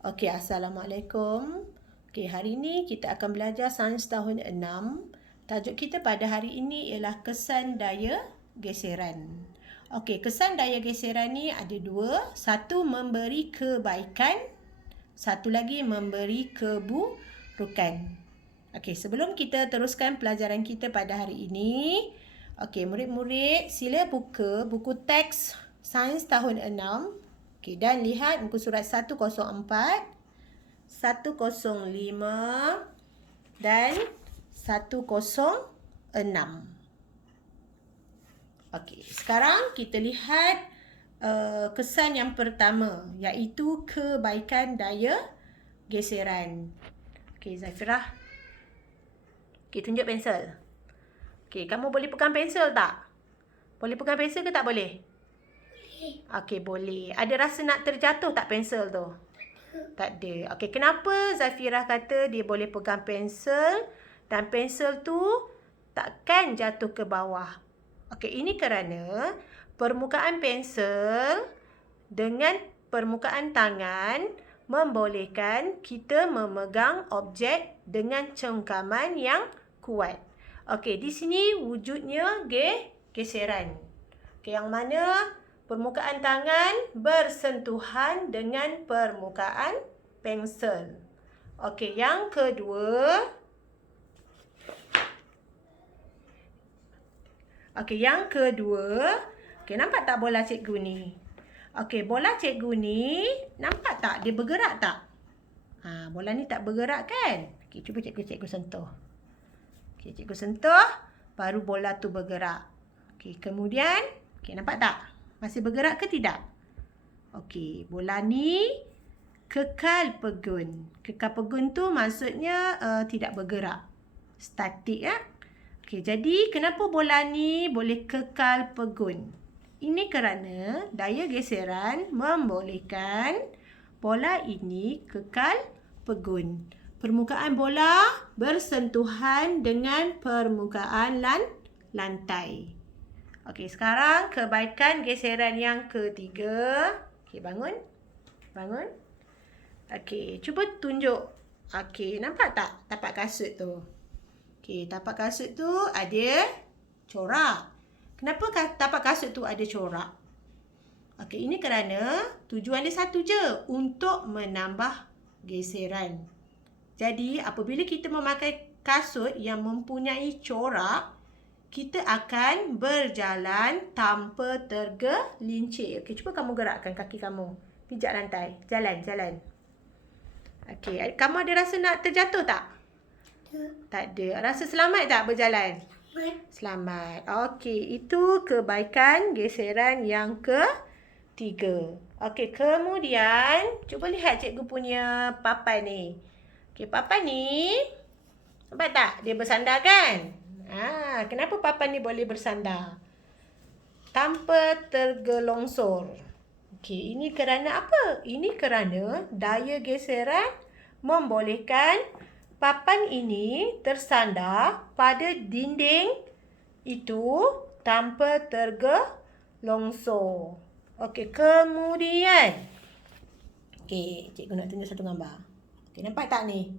Okey, Assalamualaikum. Okey, hari ini kita akan belajar sains tahun 6. Tajuk kita pada hari ini ialah kesan daya geseran. Okey, kesan daya geseran ni ada dua. Satu memberi kebaikan, satu lagi memberi keburukan. Okey, sebelum kita teruskan pelajaran kita pada hari ini, okey, murid-murid sila buka buku teks sains tahun 6. Okey, dan lihat muka surat 104, 105 dan 106. Okey, sekarang kita lihat kesan yang pertama, iaitu kebaikan daya geseran. Okey, Zafirah. Okey, tunjuk pensel. Okey, kamu boleh pegang pensel tak? Boleh pegang pensel ke tak boleh? Okey, boleh. Ada rasa nak terjatuh tak pensel tu? Tak ada. Okey, kenapa Zafirah kata dia boleh pegang pensel dan pensel tu takkan jatuh ke bawah? Okey, ini kerana permukaan pensel dengan permukaan tangan membolehkan kita memegang objek dengan cengkaman yang kuat. Okey, di sini wujudnya geseran. Okey, yang mana permukaan tangan bersentuhan dengan permukaan pensel. Okey, yang kedua. Okey, nampak tak bola cikgu ni? Okey, bola cikgu ni nampak tak dia bergerak tak? Bola ni tak bergerak kan? Okey, cuba cikgu sentuh. Okey, cikgu sentuh, baru bola tu bergerak. Okey, kemudian, nampak tak? Masih bergerak ke tidak? Okey, bola ni kekal pegun. Kekal pegun tu maksudnya tidak bergerak. Statik ya. Okey, jadi kenapa bola ni boleh kekal pegun? Ini kerana daya geseran membolehkan bola ini kekal pegun. Permukaan bola bersentuhan dengan permukaan lantai. Okey, sekarang kebaikan geseran yang ketiga. Okey, bangun. Okey, cuba tunjuk. Okey, nampak tak tapak kasut tu? Okey, tapak kasut tu ada corak. Kenapa tapak kasut tu ada corak? Okey, ini kerana tujuan dia satu je, untuk menambah geseran. Jadi, apabila kita memakai kasut yang mempunyai corak, kita akan berjalan tanpa tergelincir. Okey, cuba kamu gerakkan kaki kamu. Pijak lantai. Jalan. Okey, kamu ada rasa nak terjatuh tak? Tak ada. Rasa selamat tak berjalan? Selamat. Okey, itu kebaikan geseran yang ketiga. Okey, kemudian cuba lihat cikgu punya papan ni. Okey, papan ni nampak tak? Dia bersandar kan? Kenapa papan ni boleh bersandar tanpa tergelongsor? Okey, ini kerana apa? Ini kerana daya geseran membolehkan papan ini tersandar pada dinding itu tanpa tergelongsor. Okey, kemudian. Okey, cikgu nak tunjuk satu gambar. Okey, nampak tak ni?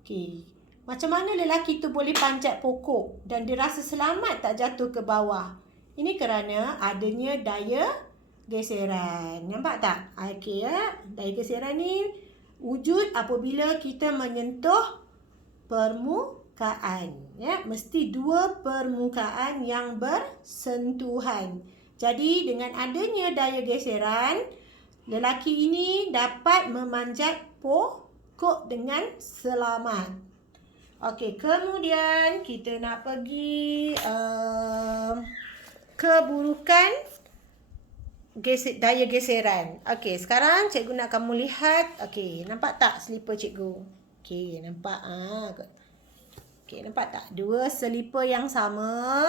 Okey. Macam mana lelaki tu boleh panjat pokok dan dia rasa selamat tak jatuh ke bawah? Ini kerana adanya daya geseran. Nampak tak? Okey ya. Daya geseran ni wujud apabila kita menyentuh permukaan. Ya, mesti dua permukaan yang bersentuhan. Jadi dengan adanya daya geseran, lelaki ini dapat memanjat pokok dengan selamat. Okey, kemudian kita nak pergi keburukan daya geseran. Okey, sekarang cikgu nak kamu lihat. Okey, nampak tak selipar cikgu? Okey, nampak? Okey, nampak tak? Dua selipar yang sama.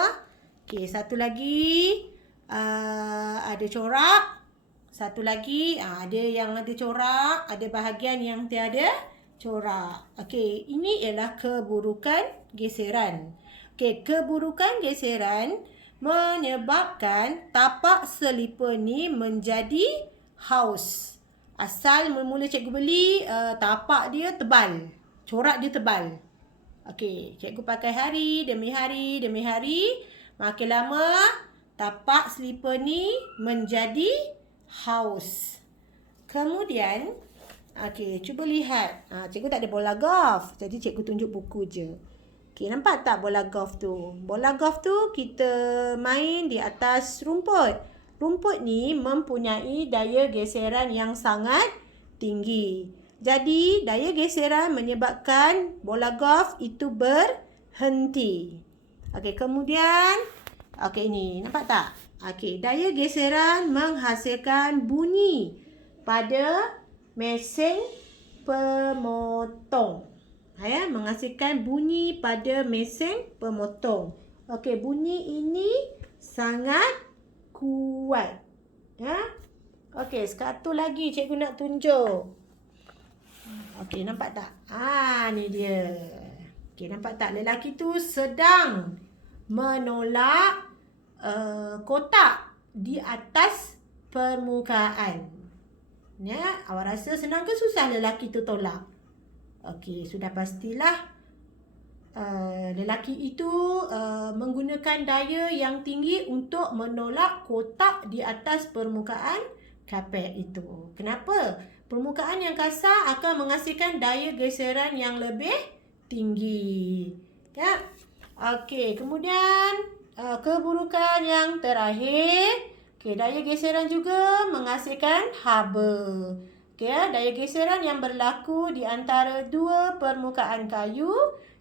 Okey, satu lagi ada corak. Satu lagi ada yang ada corak, ada bahagian yang tiada corak. Okey, ini ialah keburukan geseran. Okey, keburukan geseran menyebabkan tapak selipar ni menjadi haus. Asal mula-mula cikgu beli, tapak dia tebal. Corak dia tebal. Okey, cikgu pakai hari demi hari demi hari. Makin lama, tapak slipper ni menjadi haus. Kemudian, okey, cuba lihat. Cikgu tak ada bola golf. Jadi cikgu tunjuk buku je. Okey, nampak tak bola golf tu? Bola golf tu kita main di atas rumput. Rumput ni mempunyai daya geseran yang sangat tinggi. Jadi, daya geseran menyebabkan bola golf itu berhenti. Okey, kemudian, okey ni, nampak tak? Okey, daya geseran menghasilkan bunyi pada mesin pemotong. Menghasilkan bunyi pada mesin pemotong. Okey, bunyi ini sangat kuat. Okey, satu lagi cikgu nak tunjuk. Okey, nampak tak? Ni dia. Okey, nampak tak? Lelaki tu sedang menolak kotak di atas permukaan. Awak rasa senang ke susah lelaki tu tolak? Okey, sudah pastilah lelaki itu menggunakan daya yang tinggi untuk menolak kotak di atas permukaan kapet itu. Kenapa? Permukaan yang kasar akan menghasilkan daya geseran yang lebih tinggi. Okey, kemudian keburukan yang terakhir, daya geseran juga menghasilkan haba. Daya geseran yang berlaku di antara dua permukaan kayu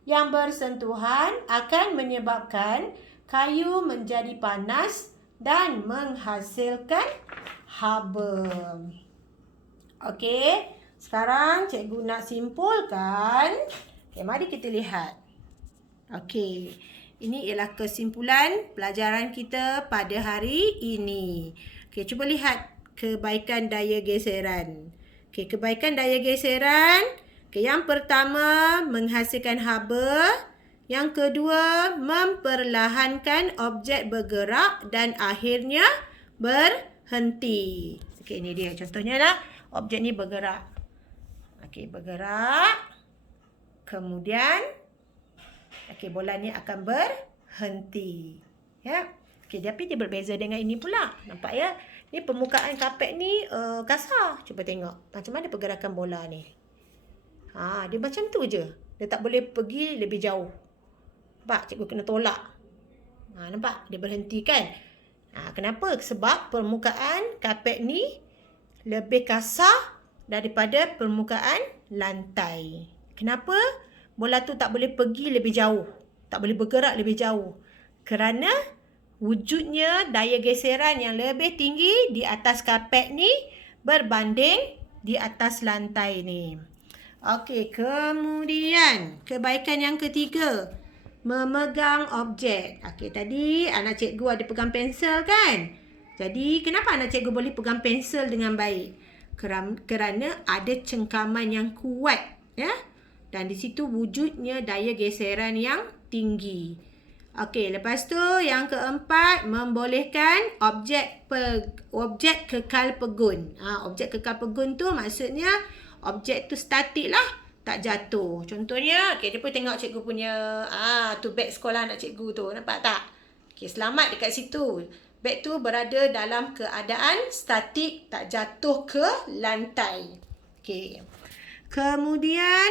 yang bersentuhan akan menyebabkan kayu menjadi panas dan menghasilkan haba. Okey, sekarang cikgu nak simpulkan. Mari kita lihat. Okey, ini ialah kesimpulan pelajaran kita pada hari ini. Cuba lihat kebaikan daya geseran. Kebaikan daya geseran. Yang pertama, menghasilkan haba. Yang kedua, memperlahankan objek bergerak dan akhirnya berhenti. Ini dia. Contohnya lah, objek ni bergerak. Bergerak. Kemudian, bola ni akan berhenti. Tapi dia berbeza dengan ini pula. Nampak ya? Ni permukaan kapet ni kasar. Cuba tengok. Macam mana pergerakan bola ni? Dia macam tu je. Dia tak boleh pergi lebih jauh. Nampak? Cikgu kena tolak. Nampak? Dia berhenti kan? Kenapa? Sebab permukaan kapet ni lebih kasar daripada permukaan lantai. Kenapa? Bola tu tak boleh pergi lebih jauh. Tak boleh bergerak lebih jauh. Kerana wujudnya daya geseran yang lebih tinggi di atas kapet ni berbanding di atas lantai ni. Okey, kemudian kebaikan yang ketiga, memegang objek. Tadi anak cikgu ada pegang pensel kan? Jadi, kenapa anak cikgu boleh pegang pensel dengan baik? Kerana ada cengkaman yang kuat, Dan di situ wujudnya daya geseran yang tinggi. Okey, lepas tu yang keempat, membolehkan objek kekal pegun. Objek kekal pegun tu maksudnya objek tu statik lah, tak jatuh. Contohnya, cuba tengok cikgu punya tu beg sekolah anak cikgu tu. Nampak tak? Selamat dekat situ. Beg tu berada dalam keadaan statik, tak jatuh ke lantai. Kemudian,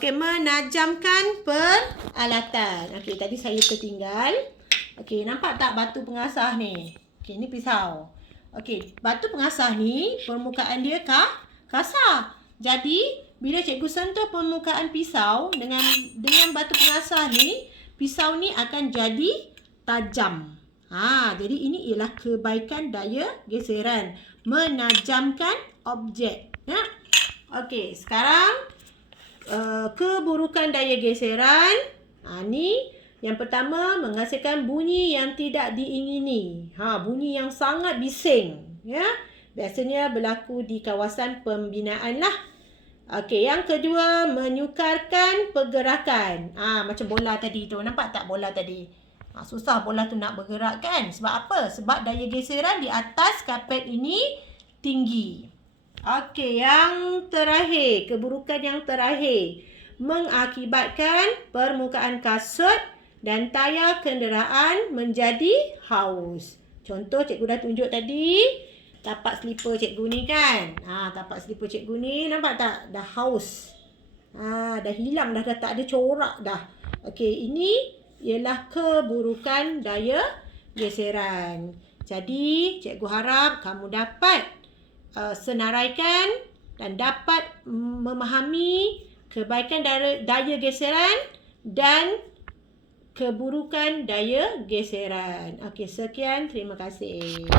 menajamkan peralatan. Tadi saya tertinggal. Nampak tak batu pengasah ni? Ni pisau. Batu pengasah ni permukaan dia kasar. Jadi, bila cikgu sentuh permukaan pisau dengan batu pengasah ni, pisau ni akan jadi tajam. Jadi ini ialah kebaikan daya geseran, menajamkan objek. Sekarang keburukan daya geseran. Ni yang pertama, menghasilkan bunyi yang tidak diingini. Bunyi yang sangat bising. Biasanya berlaku di kawasan pembinaan lah. Yang kedua, menyukarkan pergerakan. Macam bola tadi tu. Nampak tak bola tadi? Susah bola tu nak bergerak kan? Sebab apa? Sebab daya geseran di atas kapet ini tinggi. Okey, yang terakhir, keburukan yang terakhir. Mengakibatkan permukaan kasut dan tayar kenderaan menjadi haus. Contoh cikgu dah tunjuk tadi, tapak selipar cikgu ni kan. Tapak selipar cikgu ni nampak tak? Dah haus. Dah hilang dah tak ada corak dah. Okey, ini ialah keburukan daya geseran. Jadi, cikgu harap kamu dapat senaraikan dan dapat memahami kebaikan daya geseran dan keburukan daya geseran. Okey, sekian. Terima kasih.